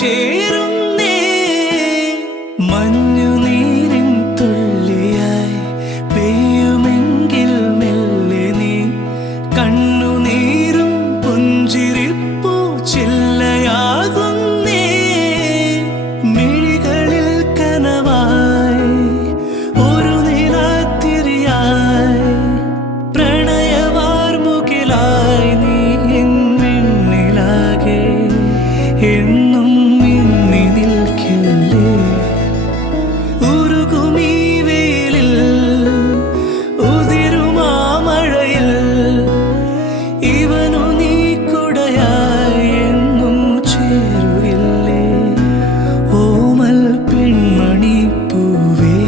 ചേരുന്നേ. മഞ്ഞുനീരിൻ തുള്ളിയായി പെയ്യുമെങ്കിൽ മെല്ലെ നീ, കണ്ണുനീരും പുഞ്ചിരിപ്പൂ ചില്ലയാകുന്നേ. മിഴികളിൽ കനവായി ഒരു നിലാത്തിരിയായി, പ്രണയവാർമുകിലായി നീ എന്നിലാകെ എന്നും മിന്നി നിൽക്കില്ലേ. ഉരുകുമീ വെയിലിൽ ഉതിരുമാ മഴയിൽ, ഇവനു നീ കുടയായി എന്നും ചേരുകില്ലേ. ഓമൽ പെൺമണി പൂവേ,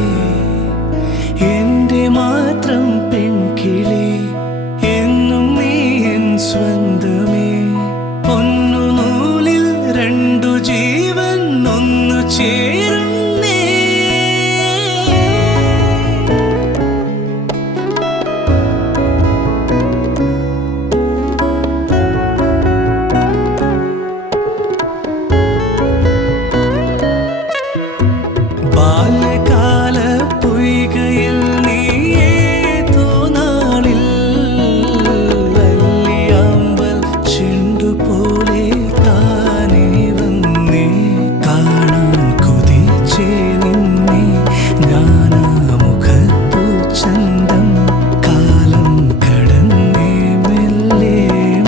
എന്റെ മാത്രം പെൺകിളി, എന്നും നീ എൻ സ്വന്തമേ. പൊന്നു നൂലിൽ രണ്ടു ജീവൻ ഒന്നു ചേരുന്നേ. ബാല്യകാല പൊയ്കയിൽ നീ ഏതോ നാളിൽ അല്ലിയാമ്പൽ ചെണ്ടുപോലെ താനേ വന്നേ. കാണാൻ കൊതിച്ചേ നിന്നെ ഞാനാ മുഖത്തു ചന്തം. കാലം കടന്നേ മെല്ലെ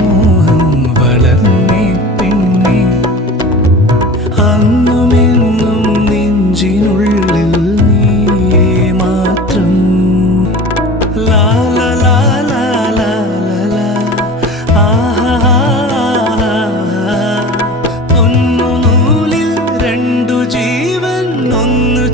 മോഹം വളർന്നേ പിന്നെ. അന്നുമെന്നും നെഞ്ചിനുള്ളിൽ നീയേ മാത്രം. ലാ ലാ ലാ ലാ ലാ ലാ, ആഹാ. പൊന്നു നൂലിൽ രണ്ടു ജീവൻ ഒന്നു